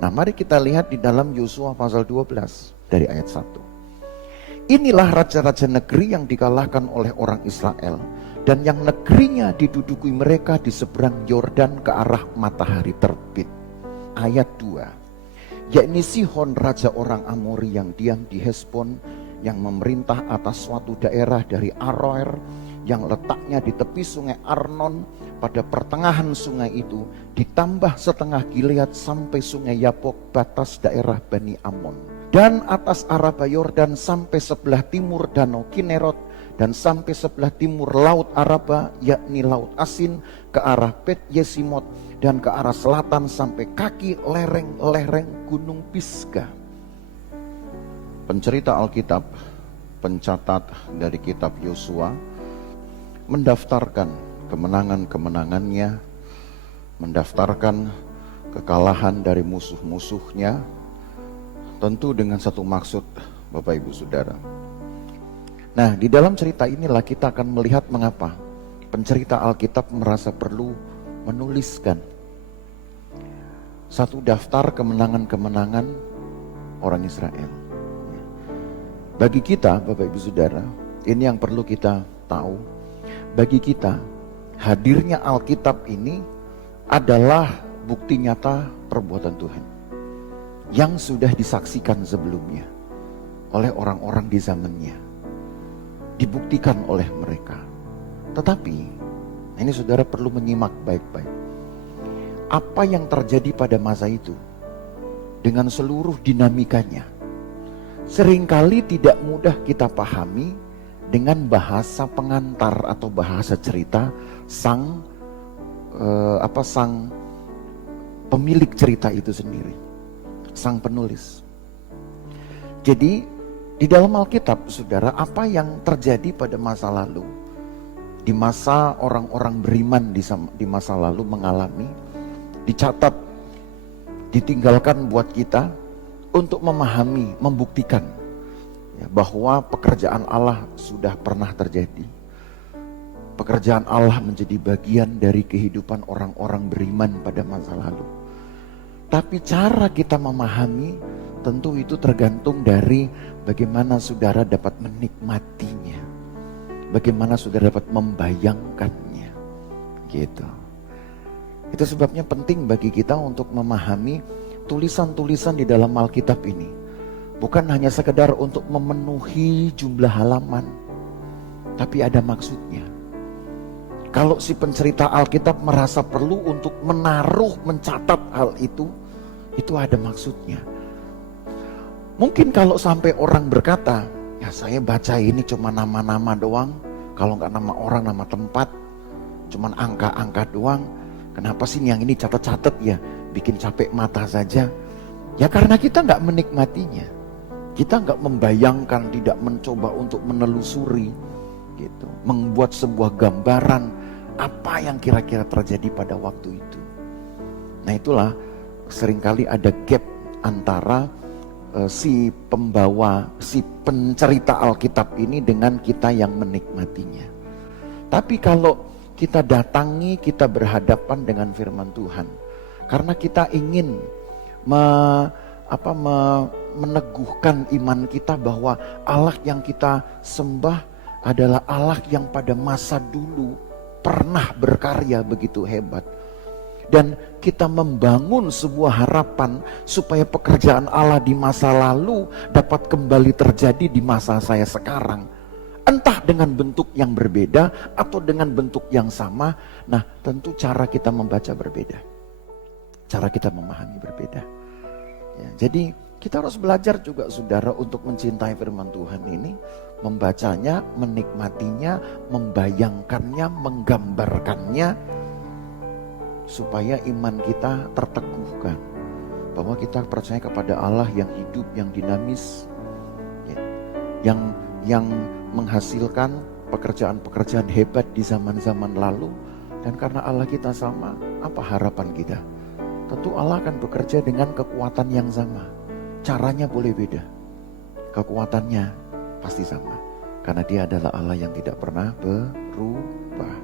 Nah, mari kita lihat di dalam Yosua pasal 12 dari ayat 1. Inilah raja-raja negeri yang dikalahkan oleh orang Israel, dan yang negerinya diduduki mereka di seberang Yordan ke arah matahari terbit. Ayat 2. Yakni Sihon raja orang Amori yang diam di Hesbon, yang memerintah atas suatu daerah dari Aroer yang letaknya di tepi sungai Arnon pada pertengahan sungai itu, ditambah setengah Gilead sampai sungai Yabok batas daerah Bani Amon, dan atas Araba Yordan sampai sebelah timur danau Kinerot, dan sampai sebelah timur laut Araba yakni laut Asin ke arah Bet Yesimot, dan ke arah selatan sampai kaki lereng-lereng gunung Pisgah. Pencerita Alkitab, pencatat dari kitab Yosua, mendaftarkan kemenangan-kemenangannya, mendaftarkan kekalahan dari musuh-musuhnya, tentu dengan satu maksud, Bapak Ibu Saudara. Nah, di dalam cerita inilah kita akan melihat mengapa pencerita Alkitab merasa perlu menuliskan satu daftar kemenangan-kemenangan orang Israel. Bagi kita, Bapak Ibu Saudara, ini yang perlu kita tahu. Bagi kita, hadirnya Alkitab ini adalah bukti nyata perbuatan Tuhan yang sudah disaksikan sebelumnya oleh orang-orang di zamannya, dibuktikan oleh mereka. Tetapi ini saudara perlu menyimak baik-baik. Apa yang terjadi pada masa itu dengan seluruh dinamikanya seringkali tidak mudah kita pahami dengan bahasa pengantar atau bahasa cerita sang pemilik cerita itu sendiri, sang penulis. Jadi di dalam Alkitab, saudara, apa yang terjadi pada masa lalu, di masa orang-orang beriman di masa lalu mengalami, dicatat, ditinggalkan buat kita untuk memahami, membuktikan ya, bahwa pekerjaan Allah sudah pernah terjadi. Pekerjaan Allah menjadi bagian dari kehidupan orang-orang beriman pada masa lalu. Tapi cara kita memahami tentu itu tergantung dari bagaimana saudara dapat menikmatinya, bagaimana saudara dapat membayangkannya, gitu. Itu sebabnya penting bagi kita untuk memahami tulisan-tulisan di dalam Alkitab ini bukan hanya sekedar untuk memenuhi jumlah halaman, tapi ada maksudnya. Kalau si pencerita Alkitab merasa perlu untuk mencatat hal itu ada maksudnya. Mungkin kalau sampai orang berkata, ya saya baca ini cuma nama-nama doang, kalau nggak nama orang, nama tempat, cuma angka-angka doang, kenapa sih yang ini catat-catat ya, bikin capek mata saja. Ya karena kita nggak menikmatinya, kita nggak membayangkan, tidak mencoba untuk menelusuri, gitu, membuat sebuah gambaran apa yang kira-kira terjadi pada waktu itu. Nah itulah seringkali ada gap antara si pembawa, si pencerita Alkitab ini dengan kita yang menikmatinya. Tapi kalau kita datangi, kita berhadapan dengan firman Tuhan, karena kita ingin meneguhkan iman kita bahwa Allah yang kita sembah adalah Allah yang pada masa dulu pernah berkarya begitu hebat. Dan kita membangun sebuah harapan supaya pekerjaan Allah di masa lalu dapat kembali terjadi di masa saya sekarang. Entah dengan bentuk yang berbeda atau dengan bentuk yang sama. Nah tentu cara kita membaca berbeda, cara kita memahami berbeda ya, jadi kita harus belajar juga saudara untuk mencintai firman Tuhan ini, membacanya, menikmatinya, membayangkannya, menggambarkannya, supaya iman kita terteguhkan bahwa kita percaya kepada Allah yang hidup, yang dinamis ya, yang menghasilkan pekerjaan-pekerjaan hebat di zaman-zaman lalu. Dan karena Allah kita sama, apa harapan kita? Tentu Allah akan bekerja dengan kekuatan yang sama. Caranya boleh beda, kekuatannya pasti sama, karena Dia adalah Allah yang tidak pernah berubah.